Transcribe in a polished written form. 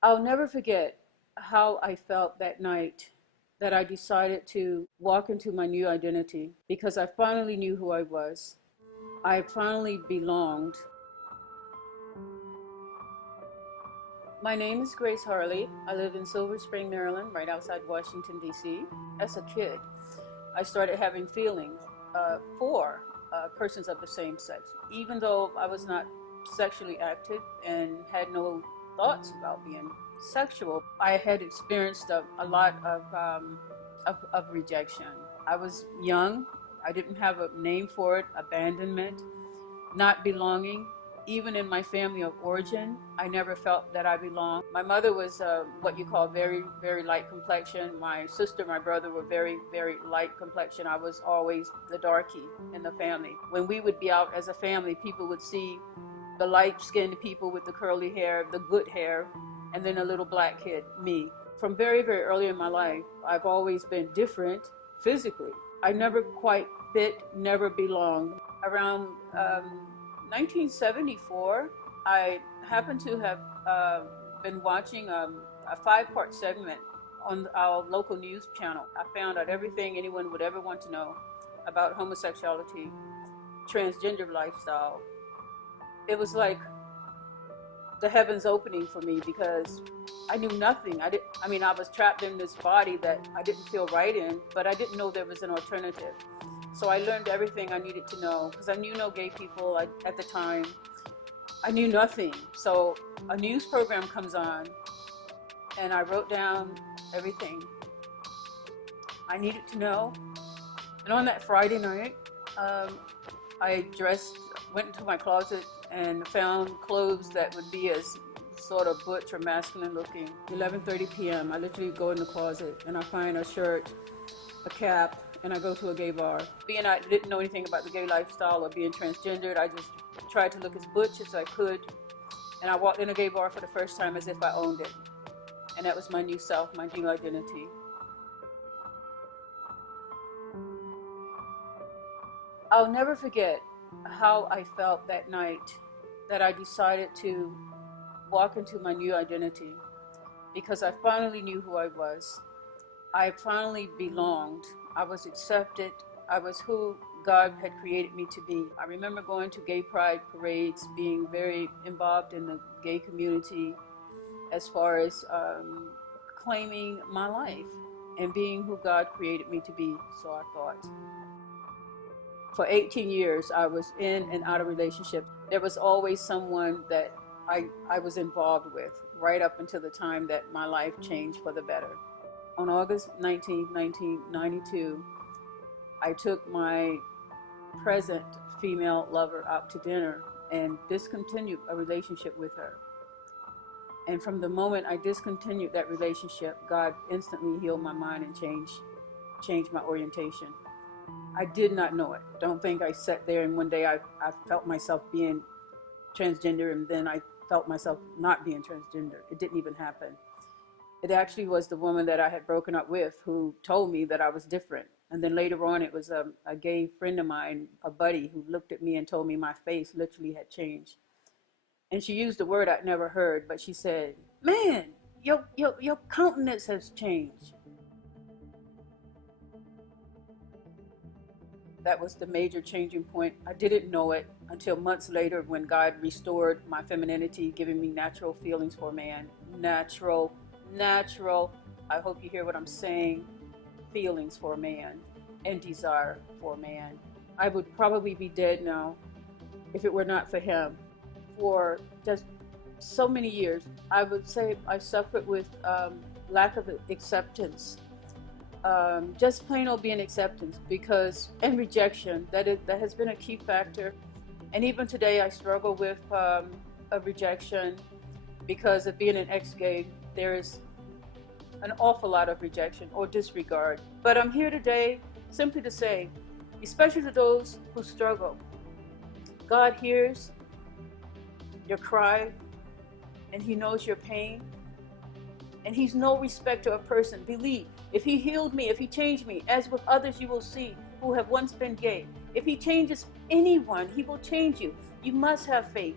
I'll never forget how I felt that night that I decided to walk into my new identity because I finally knew who I was. I finally belonged. My name is Grace Harley. I live in Silver Spring, Maryland, right outside Washington, D.C. As a kid, I started having feelings for persons of the same sex, even though I was not sexually active and had no thoughts about being sexual. I had experienced a lot of rejection. I was young. I didn't have a name for it. Abandonment, not belonging. Even in my family of origin, I never felt that I belonged. My mother was what you call very, very light complexion. My sister, my brother were very, very light complexion. I was always the darkie in the family. When we would be out as a family, people would see the light-skinned people with the curly hair, the good hair, and then a little black kid, me. From very, very early in my life, I've always been different physically. I never quite fit, never belonged. Around 1974, I happened to have been watching a 5-part segment on our local news channel. I found out everything anyone would ever want to know about homosexuality, transgender lifestyle. It was like the heavens opening for me because I knew nothing. I was trapped in this body that I didn't feel right in, but I didn't know there was an alternative. So I learned everything I needed to know because I knew no gay people at the time. I knew nothing. So a news program comes on and I wrote down everything I needed to know. And on that Friday night, I went into my closet and found clothes that would be as sort of butch or masculine looking. 11:30 p.m. I literally go in the closet and I find a shirt, a cap, and I go to a gay bar. Being I didn't know anything about the gay lifestyle or being transgendered, I just tried to look as butch as I could. And I walked in a gay bar for the first time as if I owned it. And that was my new self, my new identity. I'll never forget how I felt that night that I decided to walk into my new identity because I finally knew who I was. I finally belonged. I was accepted. I was who God had created me to be. I remember going to gay pride parades, being very involved in the gay community as far as claiming my life and being who God created me to be, so I thought. For 18 years, I was in and out of relationships. There was always someone that I was involved with right up until the time that my life changed for the better. On August 19, 1992, I took my present female lover out to dinner and discontinued a relationship with her. And from the moment I discontinued that relationship, God instantly healed my mind and changed my orientation. I did not know it. Don't think I sat there and one day I felt myself being transgender and then I felt myself not being transgender. It didn't even happen. It actually was the woman that I had broken up with who told me that I was different. And then later on, it was a gay friend of mine, a buddy, who looked at me and told me my face literally had changed. And she used a word I'd never heard, but she said, "Man, your countenance has changed." That was the major changing point. I didn't know it until months later when God restored my femininity, giving me natural feelings for a man. Natural, I hope you hear what I'm saying, feelings for a man and desire for a man. I would probably be dead now if it were not for him. For just so many years, I would say I suffered with lack of acceptance. Just plain old being acceptance and rejection, that has been a key factor. And even today I struggle with a rejection because of being an ex-gay. There is an awful lot of rejection or disregard. But I'm here today simply to say, especially to those who struggle, God hears your cry and he knows your pain. And he's no respecter of person. Believe, if he healed me, if he changed me, as with others you will see who have once been gay, if he changes anyone, he will change you. You must have faith.